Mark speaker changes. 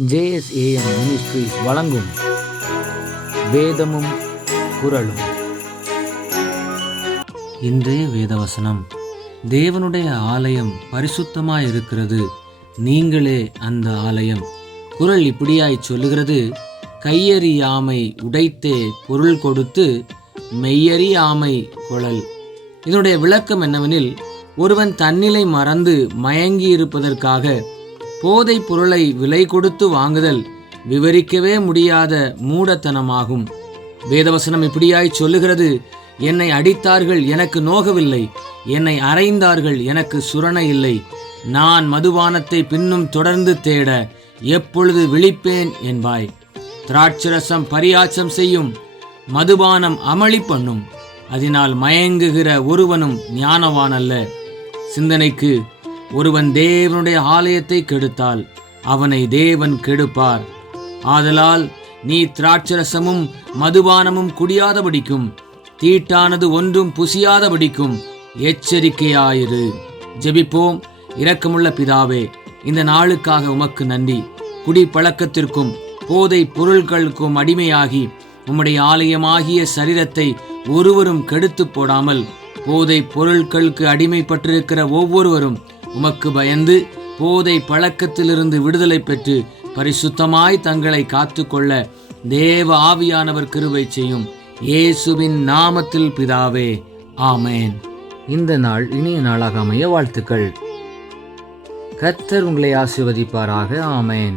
Speaker 1: JSAM ministries வழங்கும் வேதமும் குரலும்
Speaker 2: இன்றைய வேதவசனம் தேவனுடைய ஆலயம் பரிசுத்தமாய் இருக்கிறது நீங்களே அந்த ஆலயம். குரல் இப்படியாய் சொல்லுகிறது கையறியாமை உடைத்தே பொருள் கொடுத்து மெய்யறியாமை குழல். இதனுடைய விளக்கம் என்னவெனில் ஒருவன் தன்னிலை மறந்து மயங்கி இருப்பதற்காக போதைப் பொருளை விலை கொடுத்து வாங்குதல் விவரிக்கவே முடியாத மூடத்தனமாகும். வேதவசனம் இப்படியாய் சொல்லுகிறது என்னை அடித்தார்கள் எனக்கு நோகவில்லை என்னை அறைந்தார்கள் எனக்கு சுரண இல்லை நான் மதுபானத்தை பின்னும் தொடர்ந்து தேட எப்பொழுது விழிப்பேன் என்பாய். திராட்சரசம் பரியாச்சம் செய்யும் மதுபானம் அமளி பண்ணும் அதனால் மயங்குகிற ஒருவனும் ஞானவான் அல்ல சிந்தனைக்கு ஒருவன் தேவனுடைய ஆலயத்தை கெடுத்தால் அவனை தேவன் கெடுப்பார். ஆதலால் நீ திராட்சரசமும் மதுபானமும் குடியாதபடிக்கும் தீட்டானது ஒன்றும் புசியாதபடிக்கும் எச்சரிக்கையாயிரு. ஜெபிப்போம். இரக்கமுள்ள பிதாவே இந்த நாளுக்காக உமக்கு நன்றி. குடி பழக்கத்திற்கும் போதை பொருள்களுக்கும் அடிமையாகி உம்முடைய ஆலயமாகிய சரீரத்தை ஒருவரும் கெடுத்து போடாமல் போதை பொருட்களுக்கு அடிமைப்பட்டிருக்கிற ஒவ்வொருவரும் உமக்கு பயந்து போதை பழக்கத்திலிருந்து விடுதலை பெற்று பரிசுத்தமாய் தங்களை காத்துக்கொள்ள தேவ ஆவியானவர் கிருவை செய்யும் இயேசுவின் நாமத்தில் பிதாவே ஆமேன்.
Speaker 1: இந்த நாள் இனிய நாளாக அமைய வாழ்த்துக்கள். கர்த்தர் உங்களை ஆசிர்வதிப்பாராக ஆமேன்.